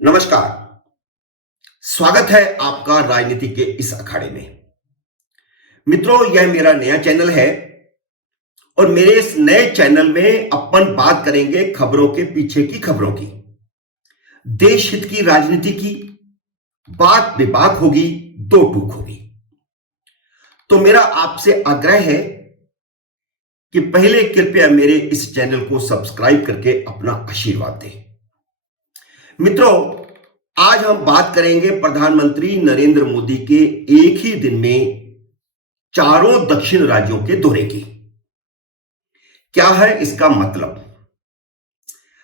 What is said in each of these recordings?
नमस्कार। स्वागत है आपका राजनीति के इस अखाड़े में। मित्रों, यह मेरा नया चैनल है और मेरे इस नए चैनल में अपन बात करेंगे खबरों के पीछे की खबरों की, देश हित की राजनीति की। बात बेबाक होगी, दो टूक होगी। तो मेरा आपसे आग्रह है कि पहले कृपया मेरे इस चैनल को सब्सक्राइब करके अपना आशीर्वाद दें। मित्रों, आज हम बात करेंगे प्रधानमंत्री नरेंद्र मोदी के एक ही दिन में चारों दक्षिण राज्यों के दौरे की। क्या है इसका मतलब?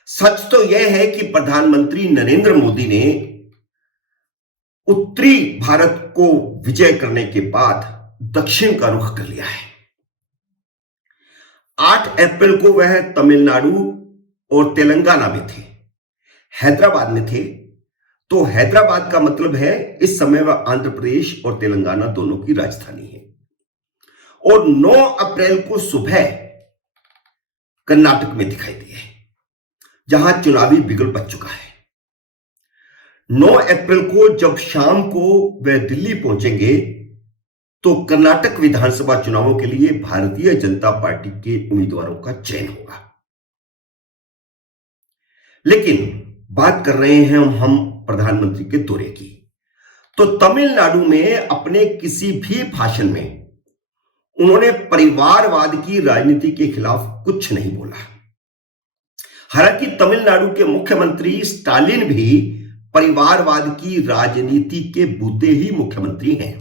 सच तो यह है कि प्रधानमंत्री नरेंद्र मोदी ने उत्तरी भारत को विजय करने के बाद दक्षिण का रुख कर लिया है। 8 अप्रैल को वह तमिलनाडु और तेलंगाना में थे, हैदराबाद में थे। तो हैदराबाद का मतलब है इस समय वह आंध्र प्रदेश और तेलंगाना दोनों की राजधानी है। और 9 अप्रैल को सुबह कर्नाटक में दिखाई दिए, जहां चुनावी बिगुल बच चुका है। 9 अप्रैल को जब शाम को वह दिल्ली पहुंचेंगे तो कर्नाटक विधानसभा चुनावों के लिए भारतीय जनता पार्टी के उम्मीदवारों का चयन होगा। लेकिन बात कर रहे हैं हम प्रधानमंत्री के दौरे की। तो तमिलनाडु में अपने किसी भी भाषण में उन्होंने परिवारवाद की राजनीति के खिलाफ कुछ नहीं बोला। हालांकि तमिलनाडु के मुख्यमंत्री स्टालिन भी परिवारवाद की राजनीति के बूते ही मुख्यमंत्री हैं।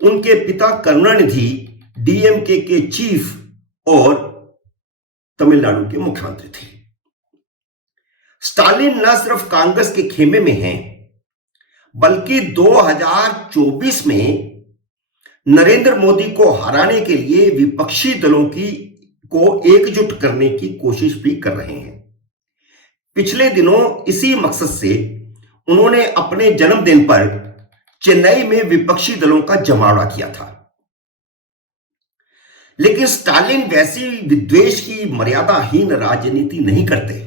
उनके पिता करुणानिधि डीएमके के चीफ और तमिलनाडु के मुख्यमंत्री थे। स्टालिन न सिर्फ कांग्रेस के खेमे में हैं, बल्कि 2024 में नरेंद्र मोदी को हराने के लिए विपक्षी दलों को एकजुट करने की कोशिश भी कर रहे हैं। पिछले दिनों इसी मकसद से उन्होंने अपने जन्मदिन पर चेन्नई में विपक्षी दलों का जमावड़ा किया था। लेकिन स्टालिन वैसी विद्वेष की मर्यादाहीन राजनीति नहीं करते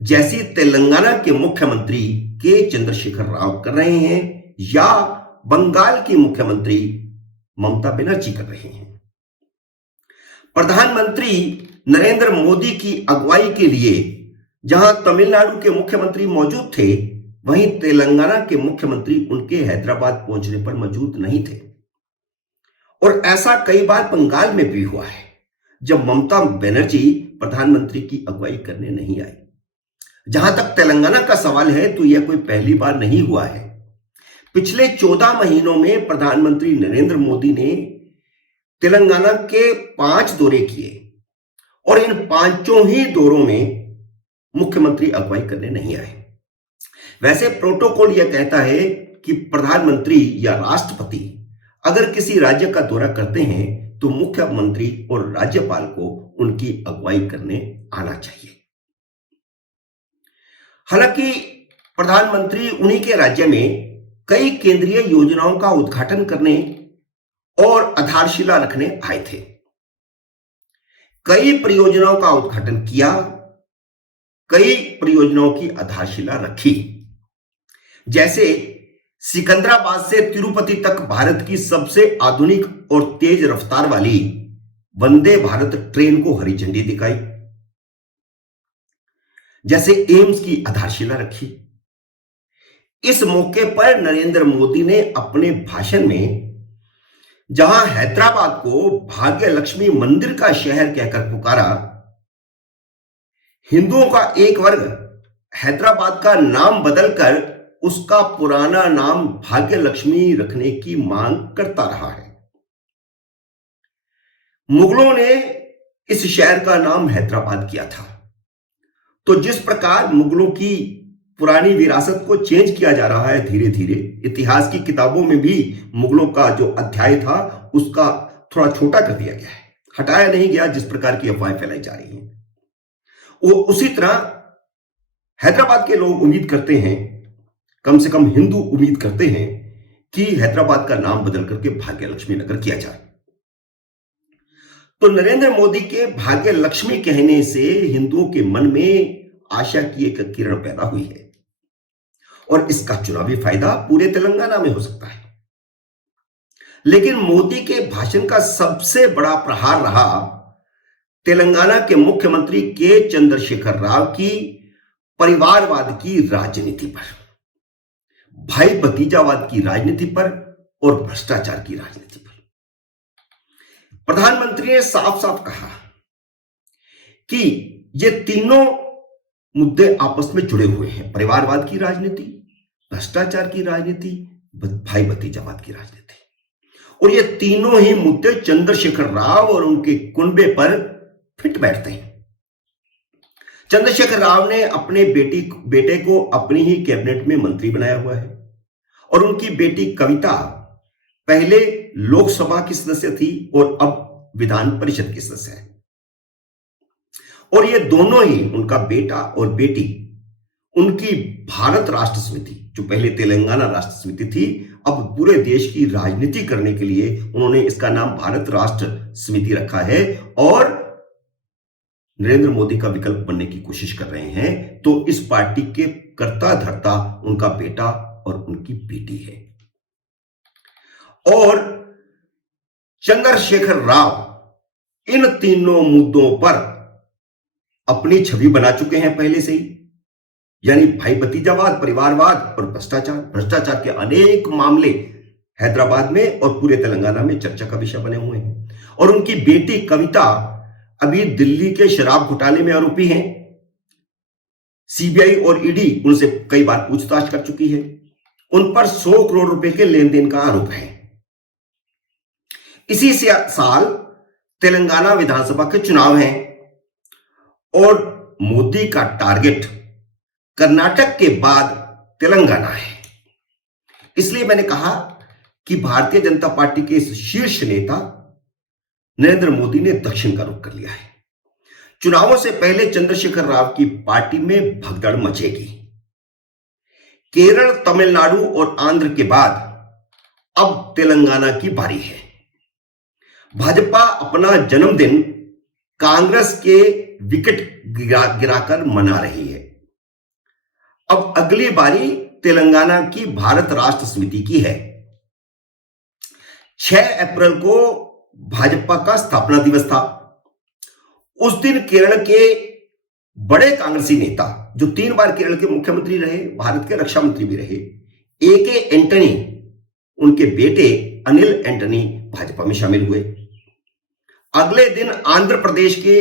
जैसी तेलंगाना के मुख्यमंत्री के चंद्रशेखर राव कर रहे हैं या बंगाल की मुख्यमंत्री ममता बनर्जी कर रहे हैं। प्रधानमंत्री नरेंद्र मोदी की अगुवाई के लिए जहां तमिलनाडु के मुख्यमंत्री मौजूद थे, वहीं तेलंगाना के मुख्यमंत्री उनके हैदराबाद पहुंचने पर मौजूद नहीं थे। और ऐसा कई बार बंगाल में भी हुआ है, जब ममता बनर्जी प्रधानमंत्री की अगुवाई करने नहीं आई। जहां तक तेलंगाना का सवाल है तो यह कोई पहली बार नहीं हुआ है। पिछले 14 महीनों में प्रधानमंत्री नरेंद्र मोदी ने तेलंगाना के 5 दौरे किए और इन 5 ही दौरों में मुख्यमंत्री अगुवाई करने नहीं आए। वैसे प्रोटोकॉल यह कहता है कि प्रधानमंत्री या राष्ट्रपति अगर किसी राज्य का दौरा करते हैं तो मुख्यमंत्री और राज्यपाल को उनकी अगुवाई करने आना चाहिए। हालांकि प्रधानमंत्री उन्हीं के राज्य में कई केंद्रीय योजनाओं का उद्घाटन करने और आधारशिला रखने आए थे। कई परियोजनाओं का उद्घाटन किया, कई परियोजनाओं की आधारशिला रखी। जैसे सिकंदराबाद से तिरुपति तक भारत की सबसे आधुनिक और तेज रफ्तार वाली वंदे भारत ट्रेन को हरी झंडी दिखाई। जैसे एम्स की आधारशिला रखी। इस मौके पर नरेंद्र मोदी ने अपने भाषण में जहां हैदराबाद को भाग्य लक्ष्मी मंदिर का शहर कहकर पुकारा, हिंदुओं का एक वर्ग हैदराबाद का नाम बदलकर उसका पुराना नाम भाग्य लक्ष्मी रखने की मांग करता रहा है। मुगलों ने इस शहर का नाम हैदराबाद किया था। तो जिस प्रकार मुगलों की पुरानी विरासत को चेंज किया जा रहा है धीरे धीरे, इतिहास की किताबों में भी मुगलों का जो अध्याय था उसका थोड़ा छोटा कर दिया गया है, हटाया नहीं गया जिस प्रकार की अफवाहें फैलाई जा रही हैं। वो उसी तरह हैदराबाद के लोग उम्मीद करते हैं, कम से कम हिंदू उम्मीद करते हैं कि हैदराबाद का नाम बदल करके भाग्य लक्ष्मी नगर किया जाए। तो नरेंद्र मोदी के भाग्य लक्ष्मी कहने से हिंदुओं के मन में आशा की एक किरण पैदा हुई है। और इसका चुनावी फायदा पूरे तेलंगाना में हो सकता है। लेकिन मोदी के भाषण का सबसे बड़ा प्रहार रहा तेलंगाना के मुख्यमंत्री के चंद्रशेखर राव की परिवारवाद की राजनीति पर, भाई भतीजावाद की राजनीति पर और भ्रष्टाचार की राजनीति पर। प्रधानमंत्री ने साफ साफ कहा कि ये तीनों मुद्दे आपस में जुड़े हुए हैं, परिवारवाद की राजनीति, भ्रष्टाचार की राजनीति, भाई भतीजावाद की राजनीति। और ये तीनों ही मुद्दे चंद्रशेखर राव और उनके कुनबे पर फिट बैठते हैं। चंद्रशेखर राव ने अपने बेटे को अपनी ही कैबिनेट में मंत्री बनाया हुआ है और उनकी बेटी कविता पहले लोकसभा की सदस्य थी और अब विधान परिषद की सदस्य है। और ये दोनों ही, उनका बेटा और बेटी, उनकी भारत राष्ट्र समिति, जो पहले तेलंगाना राष्ट्र समिति थी, अब पूरे देश की राजनीति करने के लिए उन्होंने इसका नाम भारत राष्ट्र समिति रखा है और नरेंद्र मोदी का विकल्प बनने की कोशिश कर रहे हैं। तो इस पार्टी के कर्ता धर्ता उनका बेटा और उनकी बेटी है। और चंद्रशेखर राव इन तीनों मुद्दों पर अपनी छवि बना चुके हैं पहले से ही, यानी भाई भतीजावाद, परिवारवाद और भ्रष्टाचार के अनेक मामले हैदराबाद में और पूरे तेलंगाना में चर्चा का विषय बने हुए हैं। और उनकी बेटी कविता अभी दिल्ली के शराब घोटाले में आरोपी हैं। सीबीआई और ईडी उनसे कई बार पूछताछ कर चुकी है। उन पर 100 करोड़ रुपए के लेन देन का आरोप है। इसी साल तेलंगाना विधानसभा के चुनाव हैं और मोदी का टारगेट कर्नाटक के बाद तेलंगाना है। इसलिए मैंने कहा कि भारतीय जनता पार्टी के शीर्ष नेता नरेंद्र मोदी ने दक्षिण का रुख कर लिया है। चुनावों से पहले चंद्रशेखर राव की पार्टी में भगदड़ मचेगी। केरल, तमिलनाडु और आंध्र के बाद अब तेलंगाना की बारी है। भाजपा अपना जन्मदिन कांग्रेस के विकेट गिराकर मना रही है। अब अगली बारी तेलंगाना की भारत राष्ट्र समिति की है। 6 अप्रैल को भाजपा का स्थापना दिवस था। उस दिन केरल के बड़े कांग्रेसी नेता, जो 3 बार केरल के मुख्यमंत्री रहे, भारत के रक्षा मंत्री भी रहे, ए.के. एंटनी, उनके बेटे अनिल एंटनी भाजपा में शामिल हुए। अगले दिन आंध्र प्रदेश के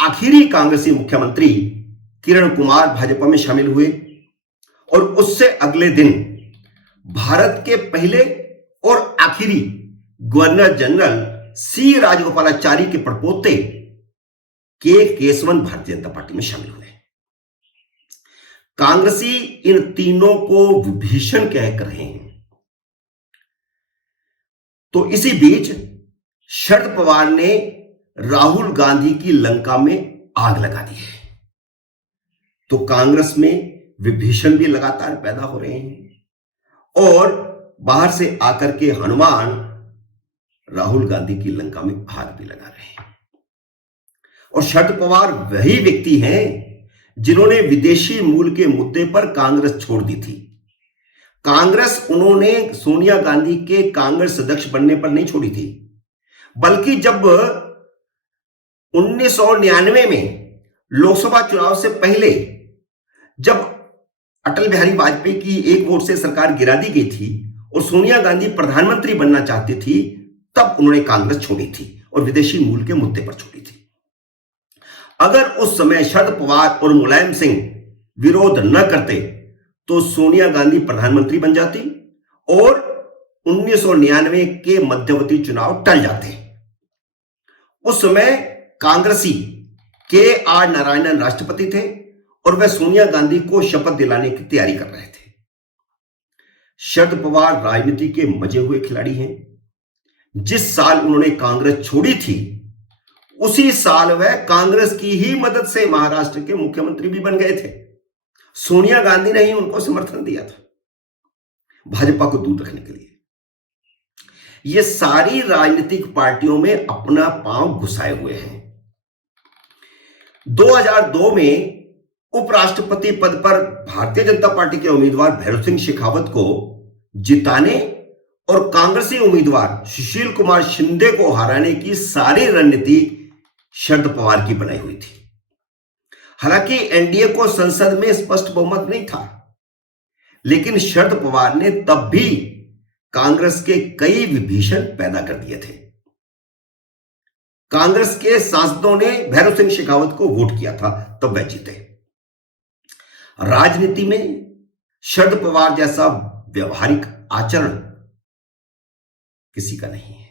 आखिरी कांग्रेसी मुख्यमंत्री किरण कुमार भाजपा में शामिल हुए और उससे अगले दिन भारत के पहले और आखिरी गवर्नर जनरल सी राजगोपालाचारी के पड़पोते के केसवन भारतीय जनता पार्टी में शामिल हुए। कांग्रेसी इन तीनों को विभीषण कह रहे हैं। तो इसी बीच शरद पवार ने राहुल गांधी की लंका में आग लगा दी है। तो कांग्रेस में विभीषण भी लगातार पैदा हो रहे हैं और बाहर से आकर के हनुमान राहुल गांधी की लंका में आग भी लगा रहे हैं। और शरद पवार वही व्यक्ति हैं जिन्होंने विदेशी मूल के मुद्दे पर कांग्रेस छोड़ दी थी। कांग्रेस उन्होंने सोनिया गांधी के कांग्रेस अध्यक्ष बनने पर नहीं छोड़ी थी, बल्कि जब 1999 में लोकसभा चुनाव से पहले जब अटल बिहारी वाजपेयी की एक वोट से सरकार गिरा दी गई थी और सोनिया गांधी प्रधानमंत्री बनना चाहती थी, तब उन्होंने कांग्रेस छोड़ी थी और विदेशी मूल के मुद्दे पर छोड़ी थी। अगर उस समय शरद पवार और मुलायम सिंह विरोध न करते तो सोनिया गांधी प्रधानमंत्री बन जाती और 1999 के मध्यवर्ती चुनाव टल जाते। उस समय कांग्रेसी के.आर. नारायणन राष्ट्रपति थे और वह सोनिया गांधी को शपथ दिलाने की तैयारी कर रहे थे। शरद पवार राजनीति के मजे हुए खिलाड़ी हैं। जिस साल उन्होंने कांग्रेस छोड़ी थी, उसी साल वह कांग्रेस की ही मदद से महाराष्ट्र के मुख्यमंत्री भी बन गए थे। सोनिया गांधी ने ही उनको समर्थन दिया था भाजपा को दूर रखने के लिए। ये सारी राजनीतिक पार्टियों में अपना पांव घुसाए हुए हैं। 2002 में उपराष्ट्रपति पद पर भारतीय जनता पार्टी के उम्मीदवार भैरव सिंह शेखावत को जिताने और कांग्रेसी उम्मीदवार सुशील कुमार शिंदे को हराने की सारी रणनीति शरद पवार की बनाई हुई थी। हालांकि एनडीए को संसद में स्पष्ट बहुमत नहीं था, लेकिन शरद पवार ने तब भी कांग्रेस के कई विभीषण पैदा कर दिए थे। कांग्रेस के सांसदों ने भैरव सिंह शेखावत को वोट किया था, तब वह जीते। राजनीति में शरद पवार जैसा व्यवहारिक आचरण किसी का नहीं है,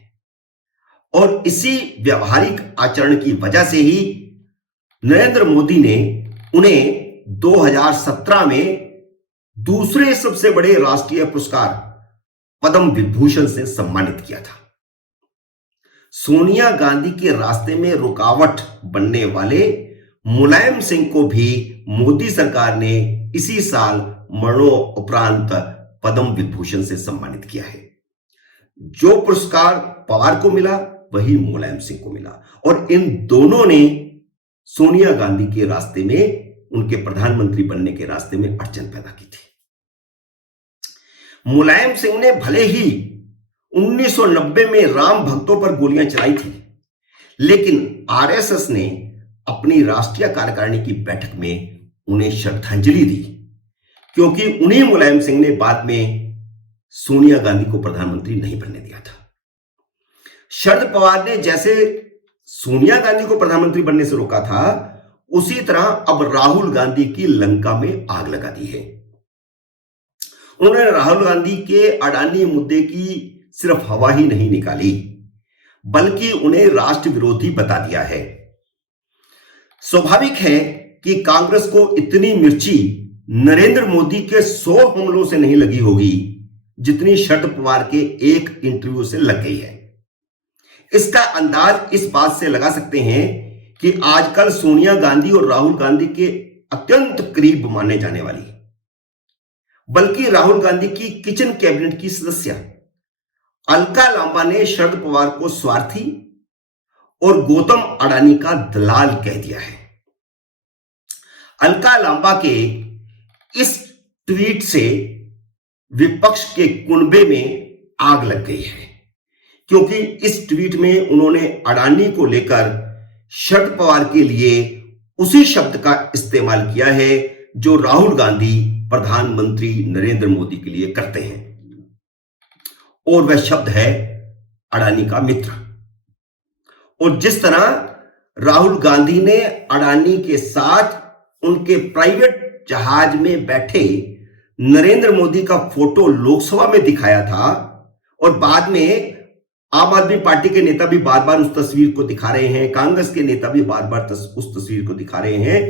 और इसी व्यवहारिक आचरण की वजह से ही नरेंद्र मोदी ने उन्हें 2017 में दूसरे सबसे बड़े राष्ट्रीय पुरस्कार पद्म विभूषण से सम्मानित किया था। सोनिया गांधी के रास्ते में रुकावट बनने वाले मुलायम सिंह को भी मोदी सरकार ने इसी साल मरणोपरांत पद्म विभूषण से सम्मानित किया है। जो पुरस्कार पवार को मिला वही मुलायम सिंह को मिला, और इन दोनों ने सोनिया गांधी के रास्ते में, उनके प्रधानमंत्री बनने के रास्ते में अड़चन पैदा की थी। मुलायम सिंह ने भले ही 1990 में राम भक्तों पर गोलियां चलाई थी, लेकिन आरएसएस ने अपनी राष्ट्रीय कार्यकारिणी की बैठक में उन्हें श्रद्धांजलि दी, क्योंकि उन्हीं मुलायम सिंह ने बाद में सोनिया गांधी को प्रधानमंत्री नहीं बनने दिया था। शरद पवार ने जैसे सोनिया गांधी को प्रधानमंत्री बनने से रोका था, उसी तरह अब राहुल गांधी की लंका में आग लगा दी है। उन्होंने राहुल गांधी के अडानी मुद्दे की सिर्फ हवा ही नहीं निकाली, बल्कि उन्हें राष्ट्र विरोधी बता दिया है। स्वाभाविक है कि कांग्रेस को इतनी मिर्ची नरेंद्र मोदी के 100 हमलों से नहीं लगी होगी जितनी शरद पवार के एक इंटरव्यू से लग गई है। इसका अंदाज इस बात से लगा सकते हैं कि आजकल सोनिया गांधी और राहुल गांधी के अत्यंत करीब माने जाने वाली, बल्कि राहुल गांधी की किचन कैबिनेट की सदस्य अलका लांबा ने शरद पवार को स्वार्थी और गौतम अडानी का दलाल कह दिया है। अलका लांबा के इस ट्वीट से विपक्ष के कुनबे में आग लग गई है, क्योंकि इस ट्वीट में उन्होंने अडानी को लेकर शरद पवार के लिए उसी शब्द का इस्तेमाल किया है जो राहुल गांधी प्रधानमंत्री नरेंद्र मोदी के लिए करते हैं, और वह शब्द है अडानी का मित्र। और जिस तरह राहुल गांधी ने अडानी के साथ उनके प्राइवेट जहाज में बैठे नरेंद्र मोदी का फोटो लोकसभा में दिखाया था, और बाद में आम आदमी पार्टी के नेता भी बार बार उस तस्वीर को दिखा रहे हैं, कांग्रेस के नेता भी बार बार उस तस्वीर को दिखा रहे हैं,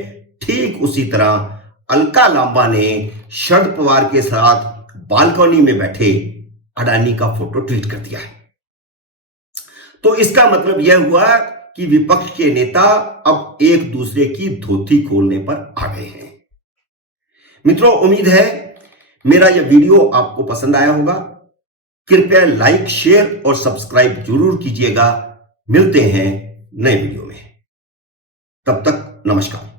ठीक उसी तरह अलका लांबा ने शरद पवार के साथ बालकनी में बैठे अडानी का फोटो ट्वीट कर दिया है। तो इसका मतलब यह हुआ कि विपक्ष के नेता अब एक दूसरे की धोती खोलने पर आ गए हैं। मित्रों, उम्मीद है मेरा यह वीडियो आपको पसंद आया होगा। कृपया लाइक, शेयर और सब्सक्राइब जरूर कीजिएगा। मिलते हैं नए वीडियो में, तब तक नमस्कार।